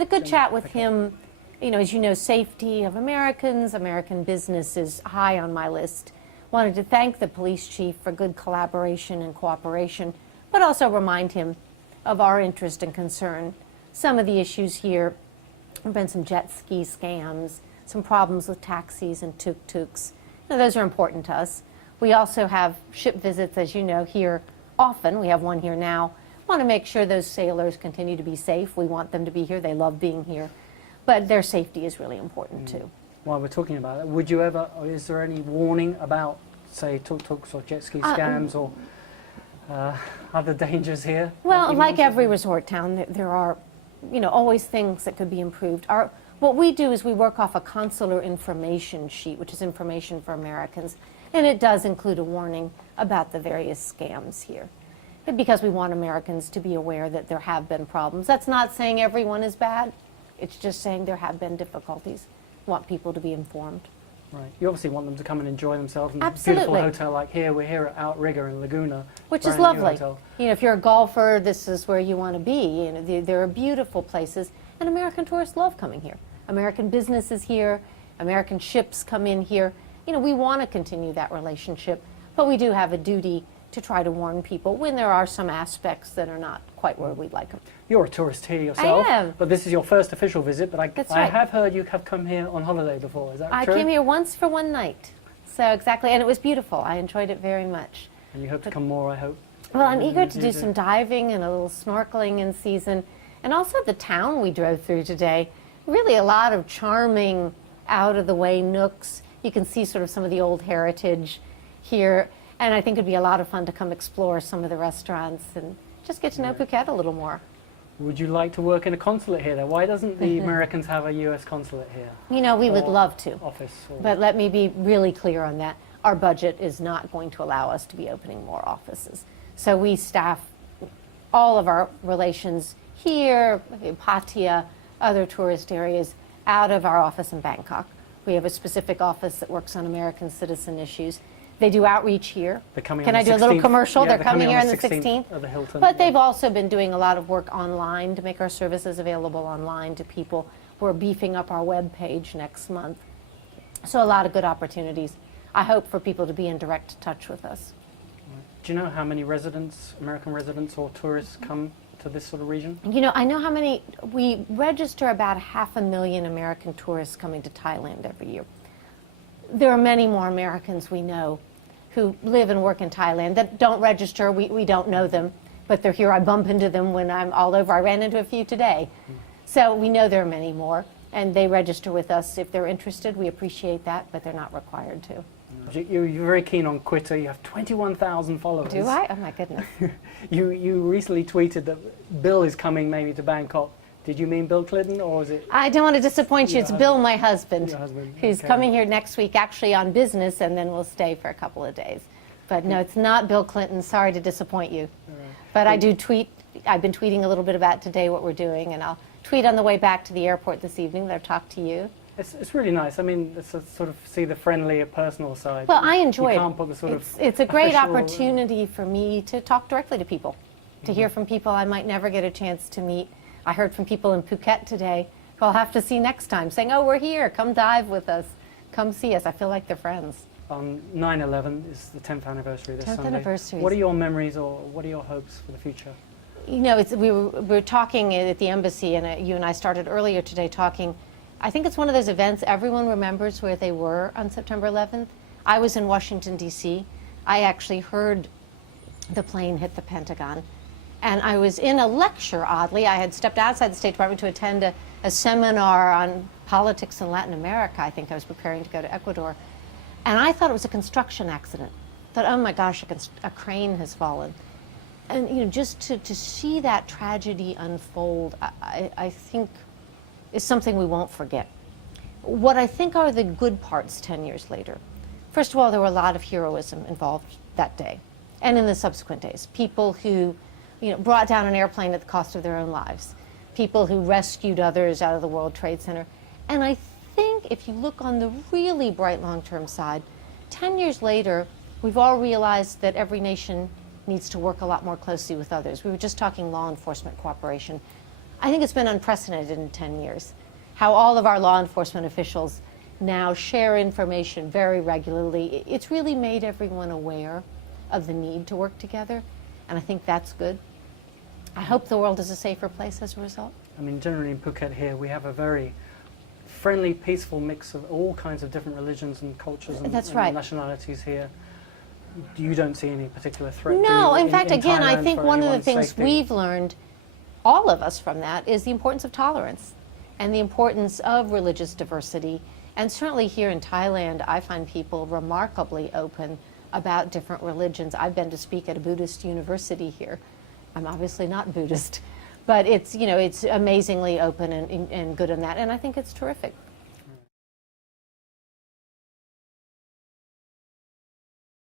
had a good chat with him. You know, as you know, safety of Americans, American business is high on my list. Wanted to thank the police chief for good collaboration and cooperation, but also remind him of our interest and concern. Some of the issues here have been some jet ski scams, some problems with taxis and tuk-tuks. Now, those are important to us. We also have ship visits, as you know, here often. We have one here now. Want to make sure those sailors continue to be safe. We want them to be here. They love being here. But their safety is really important, too. While we're talking about that, would you ever, or is there any warning about, say, tuk-tuks or jet ski scams or other dangers here? Well, like every resort town, there are, you know, always things that could be improved. What we do is we work off a consular information sheet, which is information for Americans, and it does include a warning about the various scams here, because we want Americans to be aware that there have been problems. That's not saying everyone is bad. It's just saying there have been difficulties. We want people to be informed. Right. You obviously want them to come and enjoy themselves in Absolutely. a beautiful hotel like here. We're here at Outrigger in Laguna. Which is lovely. You know, if you're a golfer, this is where you want to be. You know, there are beautiful places, and American tourists love coming here. American businesses here, American ships come in here. You know, we want to continue that relationship, but we do have a duty to try to warn people when there are some aspects that are not quite where we'd like them. You're a tourist here yourself. I am. But this is your first official visit, but That's I right. have heard you have come here on holiday before. Is that true? I came here once for one night. So exactly, and it was beautiful. I enjoyed it very much. And you hope to come more, I hope. Well, I'm eager to do some diving and a little snorkeling in season. And also the town we drove through today. Really a lot of charming, out-of-the-way nooks. You can see sort of some of the old heritage here. And I think it'd be a lot of fun to come explore some of the restaurants and just get to know Phuket a little more. Would you like to work in a consulate here, though? Why doesn't the Americans have a US consulate here? You know, we would love to. Office. But let me be really clear on that. Our budget is not going to allow us to be opening more offices. So we staff all of our relations here, Pattaya, other tourist areas, out of our office in Bangkok. We have a specific office that works on American citizen issues. They do outreach here. Can I do a little commercial? Yeah, they're coming here on the 16th. Of the Hilton. But they've also been doing a lot of work online to make our services available online to people. We're beefing up our web page next month. So a lot of good opportunities. I hope for people to be in direct touch with us. Do you know how many residents, American residents or tourists come to this sort of region? You know, I know how many. We register about 500,000 American tourists coming to Thailand every year. There are many more Americans we know who live and work in Thailand that don't register. We don't know them, but they're here. I bump into them when I'm all over. I ran into a few today. So we know there are many more, and they register with us if they're interested. We appreciate that, but they're not required to. You're very keen on Twitter. You have 21,000 followers. Do I? Oh, my goodness. You recently tweeted that Bill is coming maybe to Bangkok. Did you mean Bill Clinton, or was it? I don't want to disappoint you. It's Bill, my husband, Your husband. who's Okay. coming here next week, actually on business, and then we'll stay for a couple of days. But no, it's not Bill Clinton. Sorry to disappoint you. But I do tweet. I've been tweeting a little bit about today what we're doing, and I'll tweet on the way back to the airport this evening that I've talked to you. It's really nice. I mean, it's a sort of see the friendly, personal side. Well, I enjoy you it. Can't put the sort of It's a great official, opportunity for me to talk directly to people, to hear from people I might never get a chance to meet. I heard from people in Phuket today who I'll have to see next time, saying, "Oh, we're here. Come dive with us. Come see us." I feel like they're friends. 9/11 is the 10th anniversary this 10th Sunday. anniversary. What are your memories, or what are your hopes for the future? You know, we were talking at the embassy, and you and I started earlier today talking. I think it's one of those events everyone remembers where they were on September 11th. I was in Washington, D.C. I actually heard the plane hit the Pentagon. And I was in a lecture, oddly. I had stepped outside the State Department to attend a seminar on politics in Latin America. I think I was preparing to go to Ecuador. And I thought it was a construction accident. I thought, oh my gosh, a crane has fallen. And you know, just to see that tragedy unfold, I think is something we won't forget. What I think are the good parts 10 years later. First of all, there were a lot of heroism involved that day and in the subsequent days. People who brought down an airplane at the cost of their own lives. People who rescued others out of the World Trade Center. And I think if you look on the really bright long-term side, 10 years later, we've all realized that every nation needs to work a lot more closely with others. We were just talking law enforcement cooperation. I think it's been unprecedented in 10 years. How all of our law enforcement officials now share information very regularly. It's really made everyone aware of the need to work together, and I think that's good. I hope the world is a safer place as a result. I mean, generally in Phuket here, we have a very friendly, peaceful mix of all kinds of different religions and cultures and, That's right. nationalities here. You don't see any particular threat, do No, you, in fact, again, I Thailand think for one of the anyone's things safety? we've learned, all of us from that, is the importance of tolerance and the importance of religious diversity. And certainly here in Thailand, I find people remarkably open about different religions. I've been to speak at a Buddhist university here. I'm obviously not Buddhist, but it's, you know, it's amazingly open and good in that, and I think it's terrific.